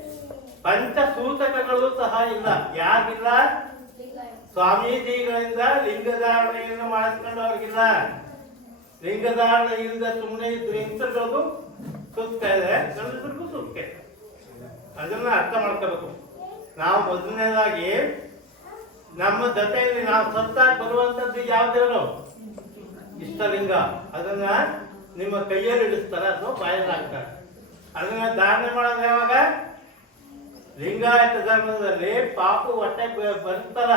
ಪಂಚಸೂತಕಗಳು ಸಹ ಇಲ್ಲ. ಯಾರಿಲ್ಲ ಸ್ವಾಮೀಜಿಗಳಿಂದ ಲಿಂಗಧಾರಣೆಯನ್ನು ಮಾಡಿಸ್ಕೊಂಡವ್ರಿಗಿಲ್ಲ. ಲಿಂಗಧಾರಣೆ ಇಲ್ಲದ ಸುಮ್ಮನೆ ಇದ್ರೆ ಇಂಥದ್ದು ಸುತ್ತ ಇದೆ. ಗಂಡಸರಿಗೂ ಸುತ್ತ ಅದನ್ನ ಅರ್ಥ ಮಾಡ್ಕೋಬೇಕು. ನಾವು ಮೊದಲನೇದಾಗಿ ನಮ್ಮ ಜೊತೆಯಲ್ಲಿ ನಾವು ಸತ್ತಾಗಿ ಬರುವಂತದ್ದು ಯಾವ ದೇವರು ಇಷ್ಟಲಿಂಗ. ಅದನ್ನ ನಿಮ್ಮ ಕೈಯಲ್ಲಿ ಇಡಿಸ್ತಾರೆ, ಅಥವಾ ಬಾಯಲ್ಲಿ ಹಾಕ್ತಾರೆ. ಅದನ್ನ ಧಾರಣೆ ಮಾಡೋದು ಯಾವಾಗ? ಲಿಂಗಾಯತ ಧರ್ಮದಲ್ಲಿ ಪಾಪು ಹೊಟ್ಟೆ ಬರ್ತಾರ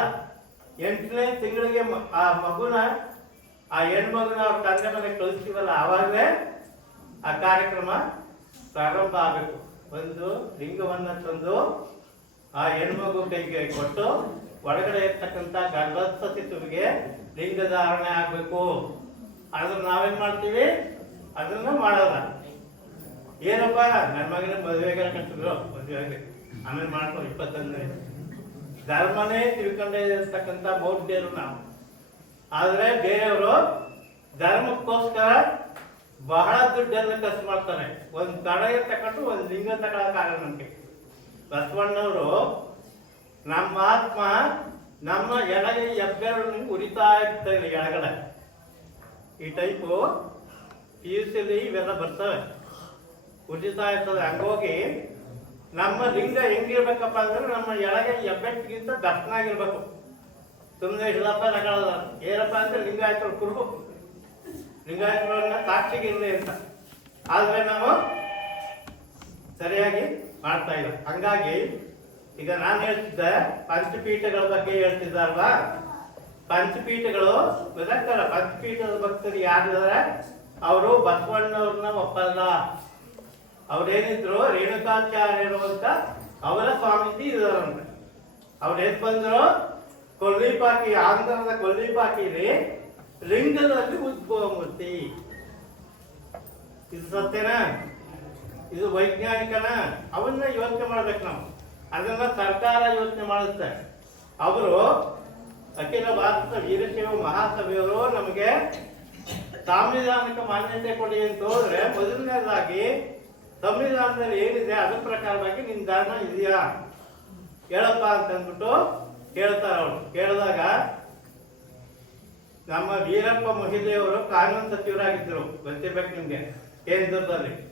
ಎಂಟನೇ ತಿಂಗಳಿಗೆ ಆ ಮಗುನ, ಆ ಹೆಣ್ಮಗುನ ಅವ್ರ ತಂದೆ ಮನೆಗೆ ಕಳಿಸ್ತೀವಲ್ಲ, ಆವಾಗಲೇ ಆ ಕಾರ್ಯಕ್ರಮ ಪ್ರಾರಂಭ ಆಗಬೇಕು. ಒಂದು ಲಿಂಗವನ್ನ ತಂದು ಆ ಹೆಣ್ಮಗು ಕೈಗೆ ಕೊಟ್ಟು ಒಳಗಡೆ ಇರ್ತಕ್ಕಂಥ ಗರ್ಭಸ್ಥ ಲಿಂಗ ಧಾರಣೆ ಆಗ್ಬೇಕು. ಅದನ್ನ ನಾವೇನ್ ಮಾಡ್ತೀವಿ? ಅದನ್ನ ಮಾಡಲ್ಲ. ಏನಪ್ಪ? ನನ್ನ ಮಗನ ಮದುವೆಗೆ ಕಟ್ಟಿದ್ರು. ಮದುವೆಗೆ ಆಮೇಲೆ ಮಾಡ್ಕೊಂಡು ಇಪ್ಪತ್ತೊಂದನೇ. ಧರ್ಮನೇ ತಿಳ್ಕೊಂಡೇ ಇರ್ತಕ್ಕಂಥ ಮೌಢ್ಯರು ನಾವು. ಆದ್ರೆ ಬೇರೆಯವರು ಧರ್ಮಕ್ಕೋಸ್ಕರ ಬಹಳ ದುಡ್ಡನ್ನು ಖರ್ಚು ಮಾಡ್ತಾರೆ. ಒಂದ್ ತಡ ತಗೊಂಡು ಒಂದ್ ಲಿಂಗ ತಗೊಳಕ್ಕಾಗಲ್ಲ ನಮ್ಗೆ. ಬಸವಣ್ಣವರು ನಮ್ಮ ಆತ್ಮ ನಮ್ಮ ಎಡಗೆ ಹೆಬ್ಬೆರಳನ್ನು ಉರಿತಾ ಇರ್ತೇವೆ ಎಡಗಡೆ ಈ ಟೈಪು ಪಿ ಯು ಸಿಲಿ ಇವೆಲ್ಲ ಬರ್ತವೆ. ಉರಿತಾ ಇರ್ತದೆ. ಹಂಗೋಗಿ ನಮ್ಮ ಲಿಂಗ ಹೆಂಗಿರ್ಬೇಕಪ್ಪ ಅಂದ್ರೆ ನಮ್ಮ ಎಡಗೆ ಹೆಬ್ಬೆಟ್ಟಿಗಿಂತ ದಪ್ಪನಾಗಿರ್ಬೇಕು ಸುಮ್ಮನೆ ಇಲ್ಲಪ್ಪ, ನಗಳಲ್ಲ. ಏನಪ್ಪ ಅಂದ್ರೆ ಲಿಂಗಾಯತರು ಕುರುಬು. ಲಿಂಗಾಯತರನ್ನ ಸಾಕ್ಷಿಗೆ ಇಲ್ಲ ಅಂತ. ಆದ್ರೆ ನಾವು ಸರಿಯಾಗಿ ಮಾಡ್ತಾ ಇಲ್ಲ. ಹಂಗಾಗಿ ಈಗ ನಾನು ಹೇಳ್ತಿದ್ದೆ ಪಂಚಪೀಠಗಳ ಬಗ್ಗೆ ಹೇಳ್ತಿದ್ದಾರಲ್ವಾ? ಪಂಚಪೀಠಗಳು ಗೊತ್ತಾಗ್ತಲ್ಲ ಪಂಚಪೀಠದ ಭಕ್ತರು ಯಾರಿದ್ದಾರೆ? ಅವರು ಬಸವಣ್ಣವ್ರನ್ನ ಒಪ್ಪಲ್ಲ. ಅವ್ರೇನಿದ್ರು? ರೇಣುಕಾಚಾರ್ಯರು ಅಂತ ಅವರ ಸ್ವಾಮೀಜಿ ಇದಾರಂತೆ ಅವ್ರು ಎದ್ ಬಂದ್ರು? ಕೊಲ್ಲಿಪಾಕಿ ಆಂಧ್ರದ ಕೊಲ್ಲಿಪಾಕಿಲಿ ಲಿಂಗದಲ್ಲಿ ಉದ್ಭವ ಮೂರ್ತಿ. ಇದು ಸತ್ಯನಾ? ಇದು ವೈಜ್ಞಾನಿಕನ? ಅವನ್ನ ಯೋಚನೆ ಮಾಡ್ಬೇಕು ನಾವು. ಅದನ್ನ ಸರ್ಕಾರ ಯೋಚನೆ ಮಾಡುತ್ತೆ. ಅವರು ಅಖಿಲ ಭಾರತದ ವೀರಶೈವ ಮಹಾಸಭೆಯವರು ನಮಗೆ ಸಾಂವಿಧಾನಿಕ ಮಾನ್ಯತೆ ಕೊಡಿ ಅಂತ ಹೋದ್ರೆ ಮೊದಲನೇದಾಗಿ ಸಂವಿಧಾನದಲ್ಲಿ ಏನಿದೆ ಅದ್ರ ಪ್ರಕಾರವಾಗಿ ನಿನ್ ದಾನ ಇದೆಯಾ? ಕೇಳಪ್ಪ ಅಂತಂದ್ಬಿಟ್ಟು ಕೇಳ್ತಾರ ಅವರು. ಕೇಳಿದಾಗ ನಮ್ಮ ವೀರಪ್ಪ ಮೊಹಿಲೆಯವರು ಕಾನೂನು ಸಚಿವರಾಗಿದ್ದರು. ಗೊತ್ತಿರ್ಬೇಕು ನಿಮ್ಗೆ? ಕೇಂದ್ರದಲ್ಲಿ.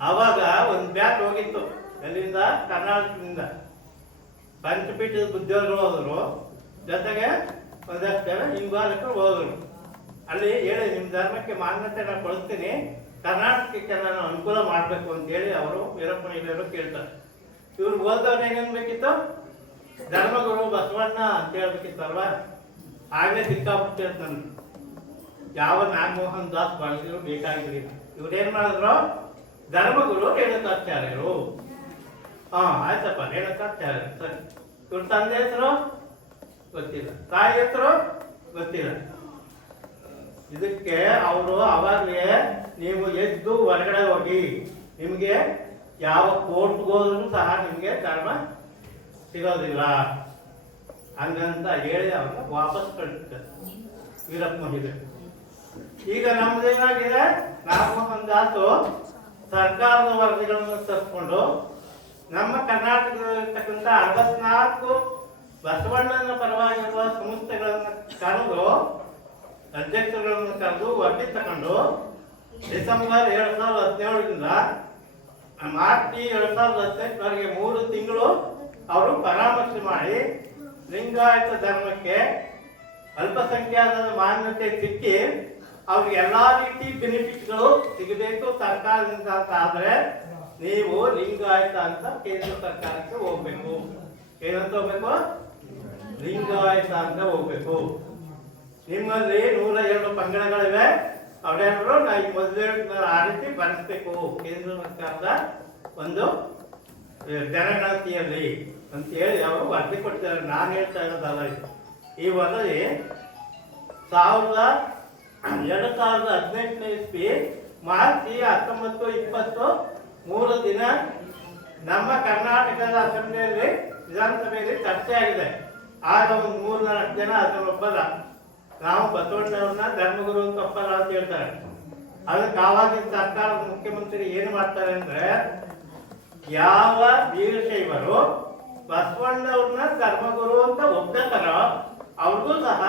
ಅವಾಗ ಒಂದು ಬ್ಯಾಟ್ ಹೋಗಿತ್ತು. ಎಲ್ಲಿಂದ? ಕರ್ನಾಟಕದಿಂದ. ಪಂಚಪೀಠದ ಬುದ್ಧಿಯವರು ಹೋದರು. ಜೊತೆಗೆ ಒಂದಷ್ಟು ಜನ ಹಿಂಬಾಲಕರು ಹೋದ್ರು. ಅಲ್ಲಿ ಹೇಳಿ ನಿಮ್ಮ ಧರ್ಮಕ್ಕೆ ಮಾನ್ಯತೆ ನಾನು ಕೊಡ್ತೀನಿ. ಕರ್ನಾಟಕಕ್ಕೆ ನಾನು ಅನುಕೂಲ ಮಾಡಬೇಕು ಅಂತೇಳಿ ಅವರು ವೀರಪ್ಪ ಮೊಯ್ಲಿಯವರು ಕೇಳ್ತಾರೆ. ಇವ್ರು ಓದೋರು ಏನೇನ್ಬೇಕಿತ್ತು ಧರ್ಮಗುರು ಬಸವಣ್ಣ ಅಂತ ಹೇಳ್ಬೇಕಿತ್ತಲ್ವಾ? ಆಗಲೇ ಸಿಕ್ಕಾಪಟ್ಟೆ ನನಗೆ. ಯಾವ ನಾಗಮೋಹನ್ ದಾಸ್ ಬಳಸಿದ್ರು ಬೇಕಾಗಿರಲಿಲ್ಲ. ಇವ್ರೇನ್ ಮಾಡಿದ್ರು? ಧರ್ಮಗುರು ರೇಣುಕಾಚಾರ್ಯರು ಹಾ, ಆಯ್ತಪ್ಪ ರೇಣುಕಾಚಾರ್ಯ ಸರಿ ಇವ್ರ ತಂದೆ ಹೆಸರು? ಗೊತ್ತಿಲ್ಲ. ತಾಯಿ ಹೆಸರು? ಗೊತ್ತಿಲ್ಲ. ಇದಕ್ಕೆ ಅವರು ಅವಾಗಲೇ ನೀವು ಎದ್ದು ಹೊರಗಡೆ ಹೋಗಿ, ನಿಮಗೆ ಯಾವ ಕೋರ್ಟ್ಗೋದ್ರೂ ಸಹ ನಿಮಗೆ ಧರ್ಮ ಸಿಗೋದಿಲ್ಲ. ಹಂಗಂತ ಹೇಳಿ ಅವ್ರನ್ನ ವಾಪಸ್ ಕಳಿಸ್ತಾರೆ. ವೀರಪ್ಪ ಮೊಯ್ಲಿ ಈಗ ನಮ್ದೇನಾಗಿದೆ? ನಾಗಮೋಹನ್ ದಾಸು ಸರ್ಕಾರದ ವರದಿಗಳನ್ನು ತರಿಸ್ಕೊಂಡು ನಮ್ಮ ಕರ್ನಾಟಕದಲ್ಲಿರ್ತಕ್ಕಂಥ ಅರವತ್ನಾಲ್ಕು ಬಸವಣ್ಣನ ಪರವಾಗಿರುವ ಸಂಸ್ಥೆಗಳನ್ನು ಕರೆದು, ಅಧ್ಯಕ್ಷರುಗಳನ್ನು ಕರೆದು ವರದಿ ತಗೊಂಡು, ಡಿಸೆಂಬರ್ ಎರಡು ಸಾವಿರದ ಹದಿನೇಳರಿಂದ ಮಾರ್ಚ್ ಎರಡು ಸಾವಿರದ ಹದಿನೆಂಟರವರೆಗೆ ಮೂರು ತಿಂಗಳು ಅವರು ಪರಾಮರ್ಶೆ ಮಾಡಿ ಲಿಂಗಾಯತ ಧರ್ಮಕ್ಕೆ ಅಲ್ಪಸಂಖ್ಯಾತರ ಮಾನ್ಯತೆ ಸಿಕ್ಕಿ ಅವ್ರಿಗೆ ಎಲ್ಲಾ ರೀತಿ ಬೆನಿಫಿಟ್ಗಳು ಸಿಗಬೇಕು ಸರ್ಕಾರದಿಂದ ಅಂತ ಆದ್ರೆ ನೀವು ಲಿಂಗಾಯತ ಅಂತ ಕೇಂದ್ರ ಸರ್ಕಾರಕ್ಕೆ ಹೋಗ್ಬೇಕು. ಏನಂತ ಹೋಗ್ಬೇಕು? ಲಿಂಗಾಯತ ಅಂತ ಹೋಗ್ಬೇಕು. ನಿಮ್ಮಲ್ಲಿ ನೂರ ಎರಡು ಪಂಗಡಗಳಿವೆ. ಅವರೆಲ್ಲರೂ ನಾ ಈ ಮೊದಲೇ ಆ ರೀತಿ ಬರೆಸ್ಬೇಕು. ಕೇಂದ್ರ ಸರ್ಕಾರದ ಒಂದು ಜನಗಣತಿಯಲ್ಲಿ ಅಂತ ಹೇಳಿ ಅವರು ವರದಿ ಕೊಡ್ತಾರೆ. ನಾನು ಹೇಳ್ತಾ ಇರೋದಲ್ಲ ಇದು. ಈ ವರದಿ ಸಾವಿರದ ಎರಡು ಸಾವಿರದ ಹದಿನೆಂಟನೇ ಇಸ್ವಿ, ಮಾರ್ಚ್ ಹತ್ತೊಂಬತ್ತು ಇಪ್ಪತ್ತು ಮೂರು ದಿನ ನಮ್ಮ ಕರ್ನಾಟಕದ ಅಸೆಂಬ್ಲಿಯಲ್ಲಿ ವಿಧಾನಸಭೆಯಲ್ಲಿ ಚರ್ಚೆ ಆಗಿದೆ. ಆಗ ಒಂದು ಮೂರು ನಾಲ್ಕು ಜನ ಅದನ್ನು ಒಪ್ಪಲ್ಲ. ನಾವು ಬಸವಣ್ಣವ್ರನ್ನ ಧರ್ಮಗುರು ಅಂತ ಒಪ್ಪಲ್ಲ ಅಂತ ಹೇಳ್ತಾರೆ. ಅದಕ್ಕೆ ಆವಾಗಿನ ಸರ್ಕಾರದ ಮುಖ್ಯಮಂತ್ರಿ ಏನು ಮಾಡ್ತಾರೆ ಅಂದ್ರೆ ಯಾವ ವೀರಶೈವರು ಬಸವಣ್ಣವ್ರನ್ನ ಧರ್ಮಗುರು ಅಂತ ಒಪ್ಕೋತಾರೋ ಅವ್ರಿಗೂ ಸಹ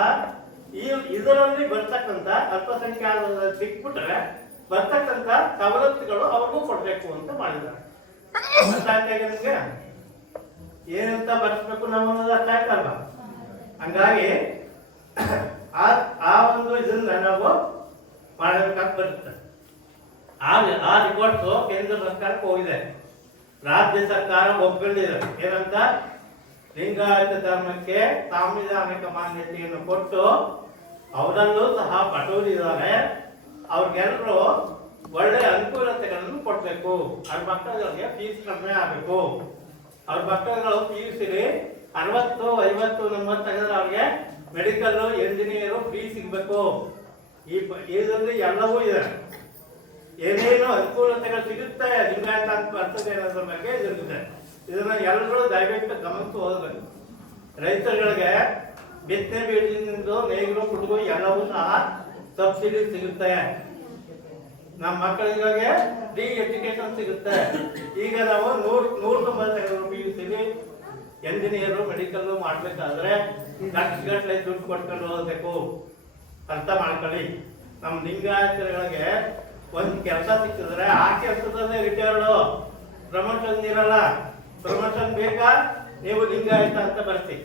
ಈ ಇದರಲ್ಲಿ ಬರ್ತಕ್ಕಂಥ ಅಲ್ಪಸಂಖ್ಯಾತ ಸಿಕ್ಬಿಟ್ರೆ ಬರ್ತಕ್ಕಂಥ ಸವಲತ್ತುಗಳು ಅವ್ರಿಗೂ ಕೊಡ್ಬೇಕು ಅಂತ ಮಾಡಿದ್ದಾರೆ. ನಿಮ್ಗೆ? ಏನಂತ ಬರ್ಸ್ಬೇಕು ನಾವು ಅನ್ನೋದು ಅರ್ಥ ಆಯ್ತಲ್ವ ಹಂಗಾಗಿ ಆ ಆ ಒಂದು ಇದನ್ನ ನಾವು ಮಾಡಬೇಕಾಗಿ ಬರುತ್ತೆ. ಆ ಆ ರಿಪೋರ್ಟ್ ಕೇಂದ್ರ ಸರ್ಕಾರಕ್ಕೆ ಹೋಗಿದೆ. ರಾಜ್ಯ ಸರ್ಕಾರ ಒಪ್ಪಿಕೊಂಡಿದೆ ಏನಂತ? ಲಿಂಗಾಯತ ಧರ್ಮಕ್ಕೆ ಸಾಂವಿಧಾನಿಕ ಮಾನ್ಯತೆಯನ್ನು ಕೊಟ್ಟು ಅವರಲ್ಲೂ ಸಹ ಪಟೂರಿದ್ದಾರೆ ಅವ್ರಿಗೆಲ್ಲರೂ ಒಳ್ಳೆ ಅನುಕೂಲತೆಗಳನ್ನು ಕೊಡಬೇಕು. ಅವ್ರ ಮಕ್ಕಳಿಗೆ ಫೀಸ್ ಕಮ್ಮಿ ಆಗಬೇಕು. ಅವ್ರ ಮಕ್ಕಳುಗಳು ಪಿ ಯು ಸಿಲಿ ಅರವತ್ತು, ಐವತ್ತು ತೆಗೆದ್ರೆ ಅವ್ರಿಗೆ ಮೆಡಿಕಲ್ ಇಂಜಿನಿಯರು ಫ್ರೀ ಸಿಗಬೇಕು. ಈ ಇದರಲ್ಲಿ ಎಲ್ಲವೂ ಇದೆ. ಏನೇನು ಅನುಕೂಲತೆಗಳು ಸಿಗುತ್ತೆ ಲಿಂಗಾಯತ ಅಂತ ಬರ್ತದೆ ಅನ್ನೋದ್ರ ಬಗ್ಗೆ ಇರುತ್ತೆ ಇದನ್ನ ಎಲ್ಲರೂ ದಯವಿಟ್ಟು ಗಮನಿಸಿ ಓದಬೇಕು. ರೈತರುಗಳಿಗೆ ಬಿತ್ತನೆ ಬೀಜದಿಂದ ನೇಗಿಲು, ಕುಡುಗು ಎಲ್ಲವೂ ಸಹ ಸಬ್ಸಿಡಿ ಸಿಗುತ್ತೆ. ನಮ್ಮ ಮಕ್ಕಳಿಗೆ ಫ್ರೀ ಎಜುಕೇಶನ್ ಸಿಗುತ್ತೆ. ಈಗ ನಾವು ನೂರ್, ನೂರ ತೊಂಬತ್ತೈದು ಪಿ ಯು ಸಿಲಿ ಎಂಜಿನಿಯರು ಮೆಡಿಕಲ್ ಮಾಡ್ಬೇಕಾದ್ರೆ ಲಕ್ಷಗಟ್ಟಲೆ ದುಡ್ಡು ಕೊಟ್ಕೊಂಡು ಹೋಗಬೇಕು. ಅರ್ಥ ಮಾಡ್ಕೊಳ್ಳಿ. ನಮ್ಮ ಲಿಂಗಾಯತರಿಗೆ ಒಂದು ಕೆಲಸ ಸಿಕ್ಕಿದ್ರೆ ಆ ಕೆಲಸದಲ್ಲೇ ರಿಟೈರ್ಡು. ಪ್ರಮೋಷನ್ ಇರಲ್ಲ. ಪ್ರಮೋಷನ್ ಬೇಕಾ? ನೀವು ಲಿಂಗಾಯತ ಅಂತ ಬರ್ತಿ.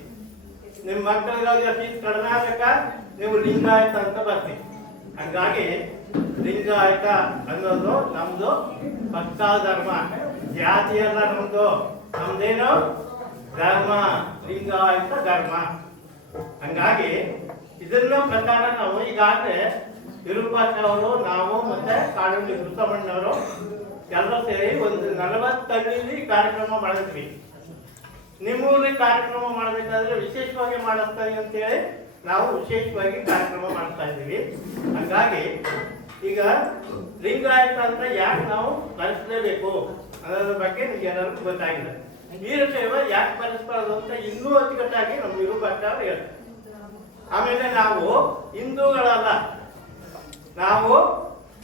ನಿಮ್ಮ ಮಕ್ಕಳಿಗೆ ಫೀಸ್ ಕಡಿಮೆ ಆಗ್ಬೇಕಾ? ನೀವು ಲಿಂಗಾಯತ ಅಂತ ಬರ್ತಿ. ಹಂಗಾಗಿ ಲಿಂಗಾಯತ ಅನ್ನೋದು ನಮ್ದು ಭಕ್ತ ಧರ್ಮ. ಜಾತಿ ಅಲ್ಲ ನಮ್ದು. ನಮ್ದೇನು? ಧರ್ಮ. ಲಿಂಗಾಯತ ಧರ್ಮ. ಹಂಗಾಗಿ ಇದನ್ನ ಪ್ರಕಾರ ನಾವು ಈಗಾಗಲೇ ವಿರೂಪಾಕ್ಷ ಅವರು ನಾವು ಮತ್ತೆ ಕಾಡೂರಿ ಕೃಷ್ಣಮ್ಮಣ್ಣವರು ಎಲ್ಲರೂ ಸೇರಿ ಒಂದು ನಲವತ್ತಳ್ಳಿಲಿ ಕಾರ್ಯಕ್ರಮ ಮಾಡಿದ್ವಿ. ನಿಮ್ಮೂರಲ್ಲಿ ಕಾರ್ಯಕ್ರಮ ಮಾಡಬೇಕಾದ್ರೆ ವಿಶೇಷವಾಗಿ ಮಾಡಿಸ್ತಾರೆ ಅಂತೇಳಿ ನಾವು ವಿಶೇಷವಾಗಿ ಕಾರ್ಯಕ್ರಮ ಮಾಡ್ತಾ ಇದ್ದೀವಿ. ಹಾಗಾಗಿ ಈಗ ಲಿಂಗಾಯತ ಅಂತ ಯಾಕೆ ನಾವು ಬಳಸಲೇಬೇಕು ಅನ್ನೋದ್ರ ಬಗ್ಗೆ ನಿಮ್ಗೆ ಎಲ್ಲರಿಗೂ ಗೊತ್ತಾಗಿಲ್ಲ ವೀರಶೈವ ಯಾಕೆ ಬಳಸಬಾರ್ದು ಅಂತ ಇನ್ನೂ ಅಚ್ಚುಕಟ್ಟಾಗಿ ನಮ್ಮ ವಿರೂಪಾಕ್ಷ ಅವರು ಹೇಳ್ತಾರೆ. ಆಮೇಲೆ ನಾವು ಹಿಂದೂಗಳಲ್ಲ. ನಾವು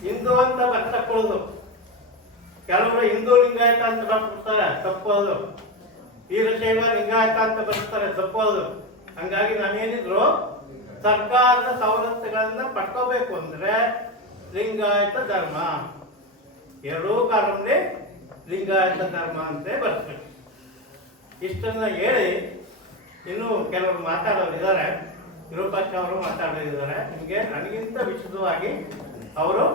ಹಿಂದೂ ಅಂತ ಬರ್ತಕೊಳ್ಳೋದು ಕೆಲವರು ಹಿಂದೂ ಲಿಂಗಾಯತ ಅಂತ ಬರ್ತಾರೆ ತಪ್ಪೋದು ವೀರಶೈವ ಲಿಂಗಾಯತ ಅಂತ ಬರ್ತಾರೆ ತಪ್ಪೋದು ಹಂಗಾಗಿ ನಾವೇನಿದ್ರು ಸರ್ಕಾರದ ಸವಲತ್ತುಗಳನ್ನ ಪಡ್ಕೋಬೇಕು ಅಂದ್ರೆ ಲಿಂಗಾಯತ ಧರ್ಮ. ಎರಡೂ ಕಾರಣ ಲಿಂಗಾಯತ ಧರ್ಮ ಅಂತ ಬರ್ತದೆ. ಇಷ್ಟನ್ನ ಹೇಳಿ ಇನ್ನು ಕೆಲವರು ಮಾತಾಡೋರು ಇದ್ದಾರೆ ವಿರೂಪಾಕ್ಷ ಅವರು ಮಾತಾಡೋರಿದ್ದಾರೆ. ನಿಮಗೆ ನನಗಿಂತ ವಿಶುದ್ಧವಾಗಿ ಅವರು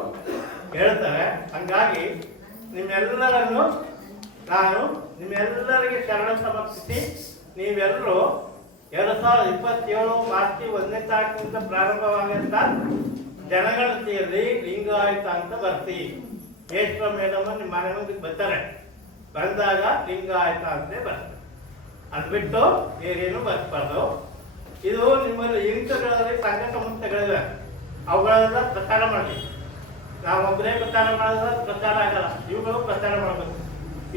ಹೇಳ್ತಾರೆ. ಹಂಗಾಗಿ ನಿಮ್ಮೆಲ್ಲರನ್ನು ನಾನು ನಿಮ್ಮೆಲ್ಲರಿಗೆ ಶರಣ ಸಮರ್ಪಿಸಿ ನೀವೆಲ್ಲರೂ ಎರಡು ಸಾವಿರದ ಇಪ್ಪತ್ತೇಳು ಮಾರ್ಚ್ ಒಂದನೇ ತಾರೀಕಿನಿಂದ ಪ್ರಾರಂಭವಾಗಂತ ಜನಗಣತಿಯಲ್ಲಿ ಲಿಂಗಾಯತ ಅಂತ ಬರ್ತೀವಿ ಮೇಷ್ಟ್ರ, ಮೇಡಮ್ ನಿಮ್ಮ ಮನೆ ಮುಂದೆ ಬರ್ತಾರೆ. ಬಂದಾಗ ಲಿಂಗಾಯತ ಅಂತಲೇ ಬರ್ತದೆ. ಅದು ಬಿಟ್ಟು ಬೇರೇನು ಬರ್ಬಾರ್ದು. ಇದು ನಿಮ್ಮಲ್ಲಿ ಇಂಕಗಳಲ್ಲಿ ಸಂಘ ಸಂಸ್ಥೆಗಳಿವೆ ಅವುಗಳೆಲ್ಲ ಪ್ರಚಾರ ಮಾಡಿ. ನಾವೊಬ್ಬರೇ ಪ್ರಚಾರ ಮಾಡಿದ್ರೆ ಪ್ರಚಾರ ಆಗಲ್ಲ. ಇವುಗಳು ಪ್ರಚಾರ ಮಾಡಬೇಕು.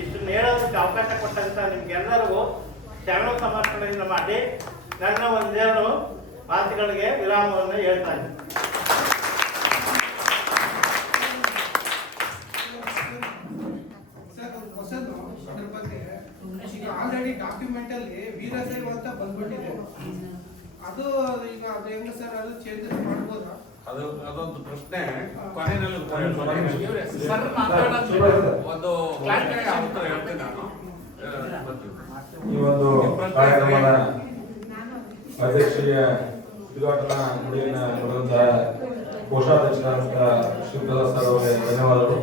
ಇಷ್ಟು ಹೇಳೋದಕ್ಕೆ ಅವಕಾಶ ಕೊಟ್ಟಂತ ನಿಮ್ಗೆಲ್ಲರಿಗೂ ಶರಣ ಸಮರ್ಪಣೆಯಿಂದ ಮಾಡಿ ನನ್ನ ಒಂದೆರಡು ಮಾತುಗಳಿಗೆ ವಿರಾಮವನ್ನು ಹೇಳ್ತಾ ಇದ್ದೀನಿ ಸರ್ ಒಂದು ಹೊಸದು ಅದ್ರ ಬಗ್ಗೆ ಈಗ ಆಲ್ರೆಡಿ ಡಾಕ್ಯುಮೆಂಟ್ ಅಲ್ಲಿ ವೀರಶೈವ ಅಂತ ಬಂದ್ಬಿಟ್ಟಿದೆ ಅದು ಈಗ ಅದು ಹೆಂಗ ಸರ್ ಅದು ಚೇಂಜಸ್ ಮಾಡ್ಬೋದಾ ಅದು ಅದೊಂದು ಪ್ರಶ್ನೆ ಕೊನೆಯಲ್ಲಿ ಒಂದು ಕ್ಲಾರಿಫಿಕೇಶನ್ ಹೇಳ್ತೀನಿ ನಾನು. ಈ ಒಂದು ಕಾರ್ಯಕ್ರಮದ ಅಧ್ಯಕ್ಷೀಯ ಉದ್ಘಾಟನಾ ನುಡಿಯನ್ನ ನುಡಿದಂತಹ ಕೋಶಾಧ್ಯಕ್ಷರಾದಂತಹ ಅವರಿಗೆ ಧನ್ಯವಾದಗಳು.